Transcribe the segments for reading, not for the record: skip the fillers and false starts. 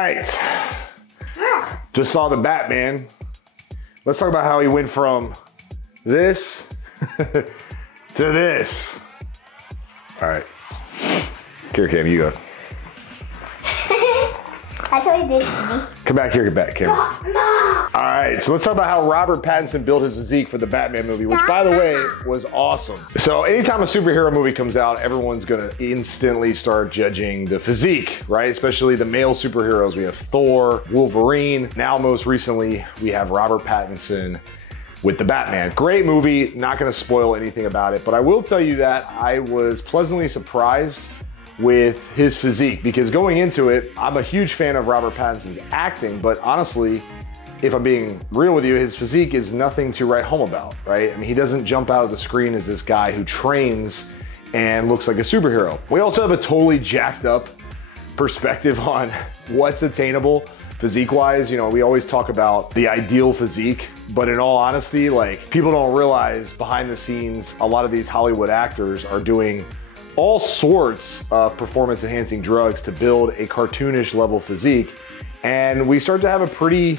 right. Just saw the Batman. Let's talk about how he went from this to this. All right. Here, Cam, you go. That's what he did to me. Come back here, get back, Cam. No. All right, so let's talk about how Robert Pattinson built his physique for the Batman movie, which, by the way, was awesome. So anytime a superhero movie comes out, everyone's gonna instantly start judging the physique, right? Especially the male superheroes. We have Thor, Wolverine. Now, most recently, we have Robert Pattinson with the Batman. Great movie, not gonna spoil anything about it, but I will tell you that I was pleasantly surprised with his physique, because going into it, I'm a huge fan of Robert Pattinson's acting, but honestly, if I'm being real with you, his physique is nothing to write home about, right? I mean, he doesn't jump out of the screen as this guy who trains and looks like a superhero. We also have a totally jacked up perspective on what's attainable physique-wise. You know, we always talk about the ideal physique, but in all honesty, like, people don't realize behind the scenes, a lot of these Hollywood actors are doing all sorts of performance enhancing drugs to build a cartoonish level physique. And we start to have a pretty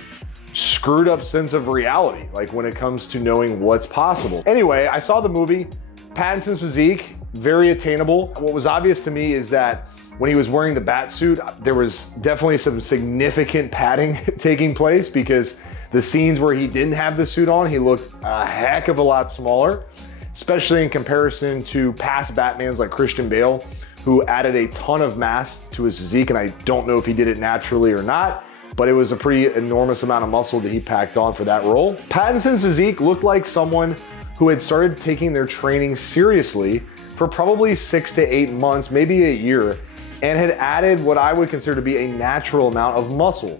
screwed up sense of reality, like when it comes to knowing what's possible. Anyway, I saw the movie. Pattinson's physique, very attainable. What was obvious to me is that when he was wearing the bat suit, there was definitely some significant padding taking place, because the scenes where he didn't have the suit on, he looked a heck of a lot smaller, especially in comparison to past Batmans like Christian Bale, who added a ton of mass to his physique, and I don't know if he did it naturally or not, but it was a pretty enormous amount of muscle that he packed on for that role. Pattinson's physique looked like someone who had started taking their training seriously for probably 6 to 8 months, maybe a year, and had added what I would consider to be a natural amount of muscle.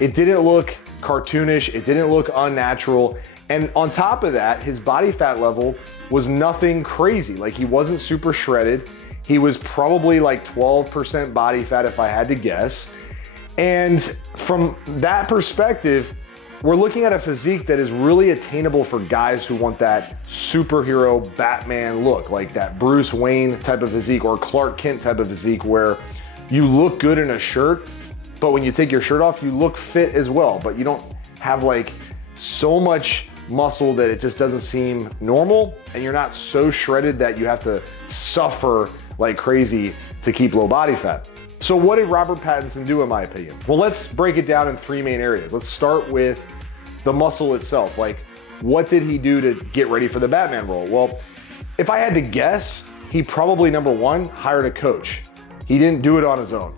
It didn't look cartoonish, it didn't look unnatural, and on top of that, his body fat level was nothing crazy. Like, he wasn't super shredded. He was probably like 12% body fat if I had to guess. And from that perspective, we're looking at a physique that is really attainable for guys who want that superhero Batman look, like that Bruce Wayne type of physique or Clark Kent type of physique, where you look good in a shirt, but when you take your shirt off, you look fit as well, but you don't have like so much muscle that it just doesn't seem normal, and you're not so shredded that you have to suffer like crazy to keep low body fat. So what did Robert Pattinson do, in my opinion? Well, let's break it down in 3 main areas. Let's start with the muscle itself. Like, what did he do to get ready for the Batman role? Well, if I had to guess, he probably, number one, hired a coach. He didn't do it on his own.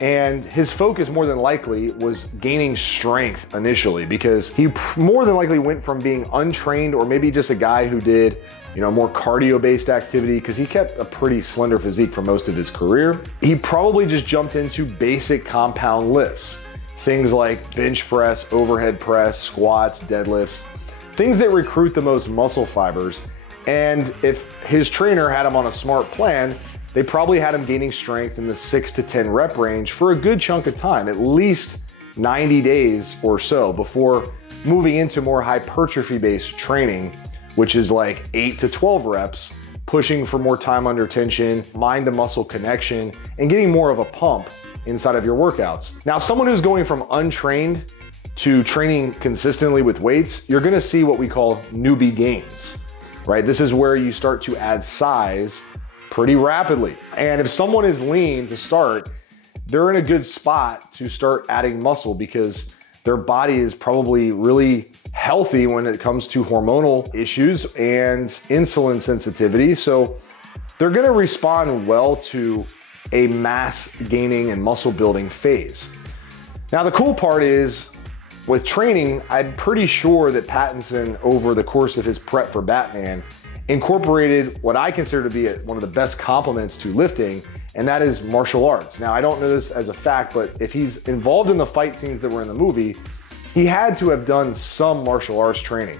And his focus more than likely was gaining strength initially, because he more than likely went from being untrained, or maybe just a guy who did, you know, more cardio-based activity, because he kept a pretty slender physique for most of his career. He probably just jumped into basic compound lifts, things like bench press, overhead press, squats, deadlifts, things that recruit the most muscle fibers. And if his trainer had him on a smart plan, they probably had him gaining strength in the 6 to 10 rep range for a good chunk of time, at least 90 days or so, before moving into more hypertrophy-based training, which is like 8 to 12 reps, pushing for more time under tension, mind to muscle connection, and getting more of a pump inside of your workouts. Now, someone who's going from untrained to training consistently with weights, you're gonna see what we call newbie gains, right? This is where you start to add size pretty rapidly. And if someone is lean to start, they're in a good spot to start adding muscle, because their body is probably really healthy when it comes to hormonal issues and insulin sensitivity. So they're gonna respond well to a mass gaining and muscle building phase. Now, the cool part is, with training, I'm pretty sure that Pattinson, over the course of his prep for Batman, incorporated what I consider to be one of the best complements to lifting, and that is martial arts. Now, I don't know this as a fact, but if he's involved in the fight scenes that were in the movie, he had to have done some martial arts training.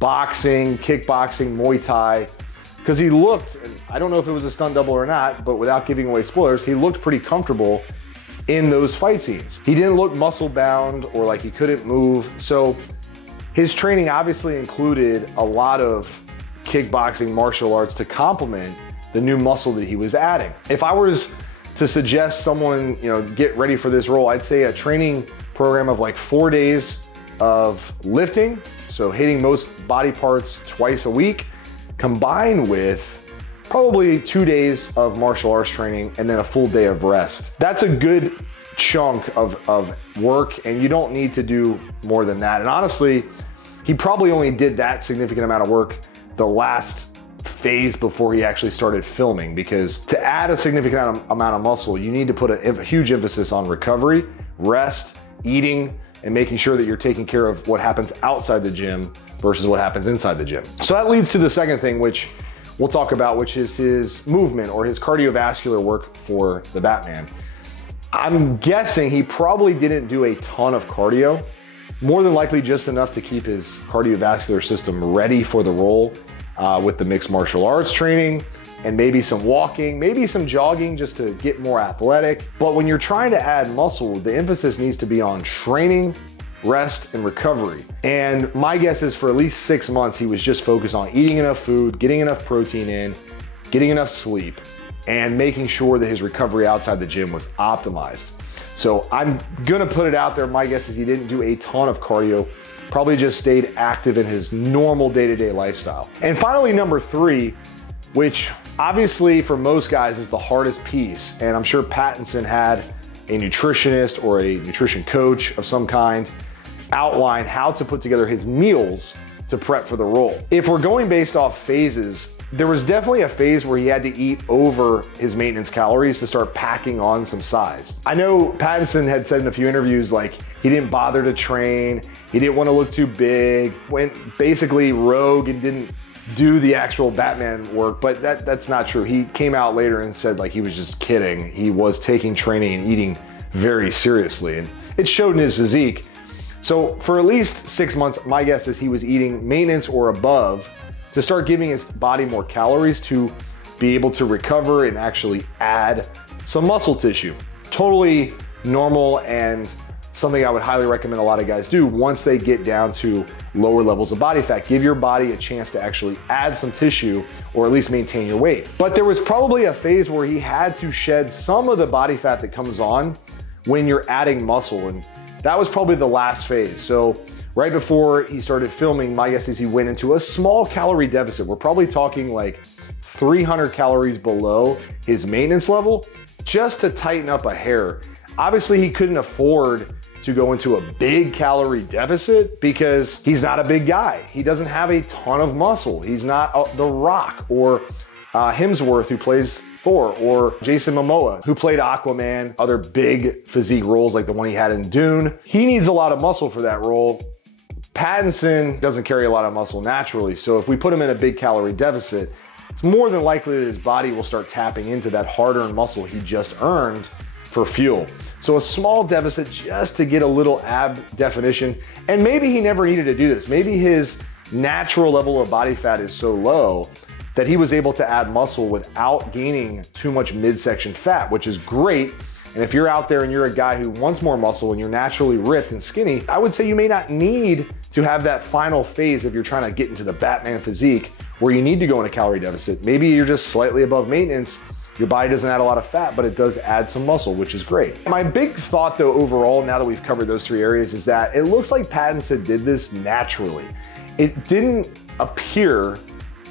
Boxing, kickboxing, Muay Thai, because he looked, and I don't know if it was a stunt double or not, but without giving away spoilers, he looked pretty comfortable in those fight scenes. He didn't look muscle bound or like he couldn't move. So his training obviously included a lot of kickboxing, martial arts to complement the new muscle that he was adding. If I was to suggest someone, get ready for this role, I'd say a training program of like 4 days of lifting, so hitting most body parts twice a week, combined with probably 2 days of martial arts training and then a full day of rest. That's a good chunk of work, and you don't need to do more than that. And honestly, he probably only did that significant amount of work the last phase before he actually started filming, because to add a significant amount of muscle, you need to put a huge emphasis on recovery, rest, eating, and making sure that you're taking care of what happens outside the gym versus what happens inside the gym. So that leads to the second thing, which we'll talk about, which is his movement or his cardiovascular work for the Batman. I'm guessing he probably didn't do a ton of cardio, more than likely just enough to keep his cardiovascular system ready for the role with the mixed martial arts training, and maybe some walking, maybe some jogging just to get more athletic. But when you're trying to add muscle, the emphasis needs to be on training, rest, and recovery. And my guess is for at least 6 months, he was just focused on eating enough food, getting enough protein in, getting enough sleep, and making sure that his recovery outside the gym was optimized. So I'm gonna put it out there, my guess is he didn't do a ton of cardio, probably just stayed active in his normal day-to-day lifestyle. And finally, number 3, which obviously for most guys is the hardest piece, and I'm sure Pattinson had a nutritionist or a nutrition coach of some kind outline how to put together his meals to prep for the role. If we're going based off phases, there was definitely a phase where he had to eat over his maintenance calories to start packing on some size. I know Pattinson had said in a few interviews, like, he didn't bother to train, he didn't want to look too big, went basically rogue and didn't do the actual Batman work, but that's not true. He came out later and said like he was just kidding. He was taking training and eating very seriously, and it showed in his physique. So for at least 6 months, my guess is he was eating maintenance or above to start giving his body more calories to be able to recover and actually add some muscle tissue. Totally normal and something I would highly recommend a lot of guys do once they get down to lower levels of body fat. Give your body a chance to actually add some tissue or at least maintain your weight. But there was probably a phase where he had to shed some of the body fat that comes on when you're adding muscle, and that was probably the last phase. So right before he started filming, my guess is he went into a small calorie deficit. We're probably talking like 300 calories below his maintenance level just to tighten up a hair. Obviously, he couldn't afford to go into a big calorie deficit because he's not a big guy. He doesn't have a ton of muscle. He's not The Rock or Hemsworth, who plays Thor, or Jason Momoa, who played Aquaman, other big physique roles like the one he had in Dune. He needs a lot of muscle for that role. Pattinson doesn't carry a lot of muscle naturally, so if we put him in a big calorie deficit, it's more than likely that his body will start tapping into that hard-earned muscle he just earned for fuel. So a small deficit just to get a little ab definition, and maybe he never needed to do this. Maybe his natural level of body fat is so low that he was able to add muscle without gaining too much midsection fat, which is great. And if you're out there and you're a guy who wants more muscle and you're naturally ripped and skinny, I would say you may not need to have that final phase if you're trying to get into the Batman physique where you need to go in a calorie deficit. Maybe you're just slightly above maintenance. Your body doesn't add a lot of fat, but it does add some muscle, which is great. My big thought though overall, now that we've covered those 3 areas, is that it looks like Pattinson did this naturally. It didn't appear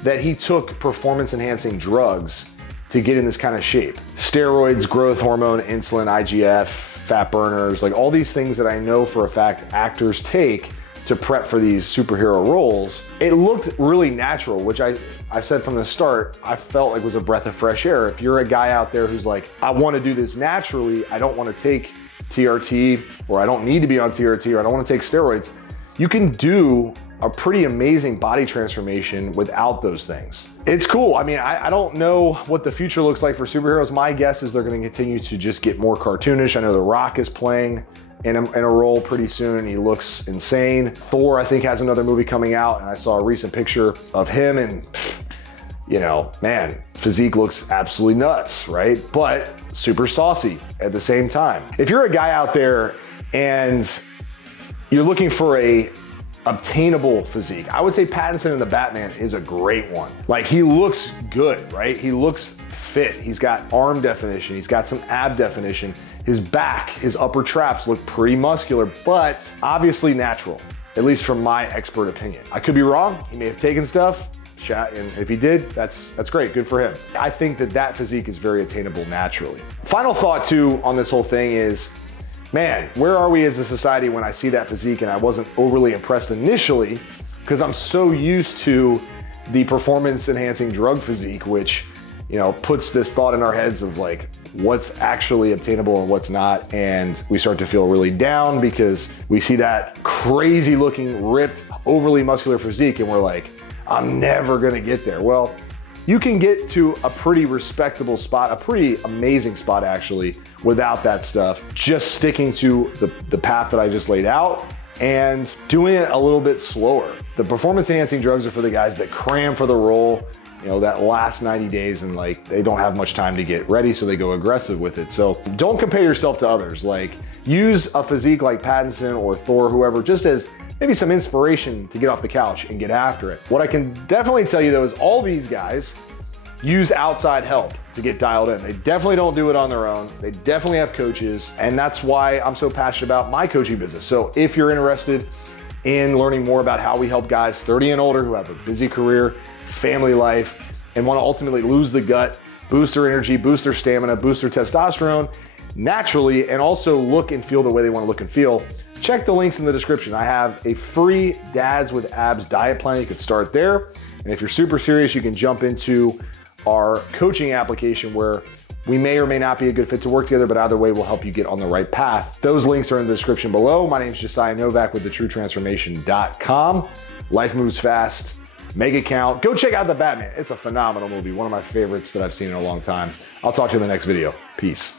that he took performance enhancing drugs to get in this kind of shape. Steroids, growth hormone, insulin, IGF, fat burners, like all these things that I know for a fact actors take to prep for these superhero roles. It looked really natural, which I've said from the start, I felt like was a breath of fresh air. If you're a guy out there who's like, I want to do this naturally, I don't want to take TRT, or I don't need to be on TRT, or I don't want to take steroids, you can do a pretty amazing body transformation without those things. It's cool. I mean, I don't know what the future looks like for superheroes. My guess is they're going to continue to just get more cartoonish. I know The Rock is playing in a role pretty soon. He looks insane. Thor, I think, has another movie coming out, and I saw a recent picture of him, and you know, man, physique looks absolutely nuts, right? But super saucy at the same time. If you're a guy out there and you're looking for a obtainable physique, I would say Pattinson in the Batman is a great one. Like, he looks good, right? He looks fit. He's got arm definition. He's got some ab definition. His back, his upper traps look pretty muscular, but obviously natural, at least from my expert opinion. I could be wrong. He may have taken stuff, and if he did, that's great, good for him. I think that physique is very attainable naturally. Final thought too on this whole thing is, man, where are we as a society when I see that physique and I wasn't overly impressed initially because I'm so used to the performance enhancing drug physique, which, you know, puts this thought in our heads of like, what's actually obtainable and what's not. And we start to feel really down because we see that crazy looking, ripped, overly muscular physique and we're like, I'm never gonna get there. Well, you can get to a pretty respectable spot, a pretty amazing spot actually, without that stuff. Just sticking to the path that I just laid out and doing it a little bit slower. The performance enhancing drugs are for the guys that cram for the role, you know, that last 90 days and like they don't have much time to get ready, so they go aggressive with it. So don't compare yourself to others. Like, use a physique like Pattinson or Thor, whoever, just as maybe some inspiration to get off the couch and get after it. What I can definitely tell you though is all these guys use outside help to get dialed in. They definitely don't do it on their own. They definitely have coaches, and that's why I'm so passionate about my coaching business. So if you're interested in learning more about how we help guys 30 and older who have a busy career, family life, and want to ultimately lose the gut, boost their energy, boost their stamina, boost their testosterone naturally, and also look and feel the way they want to look and feel, check the links in the description. I have a free Dads with Abs diet plan. You can start there. And if you're super serious, you can jump into our coaching application where we may or may not be a good fit to work together, but either way, we'll help you get on the right path. Those links are in the description below. My name is JosiahNovak with thetruetransformation.com. Life moves fast. Make it count. Go check out The Batman. It's a phenomenal movie. One of my favorites that I've seen in a long time. I'll talk to you in the next video. Peace.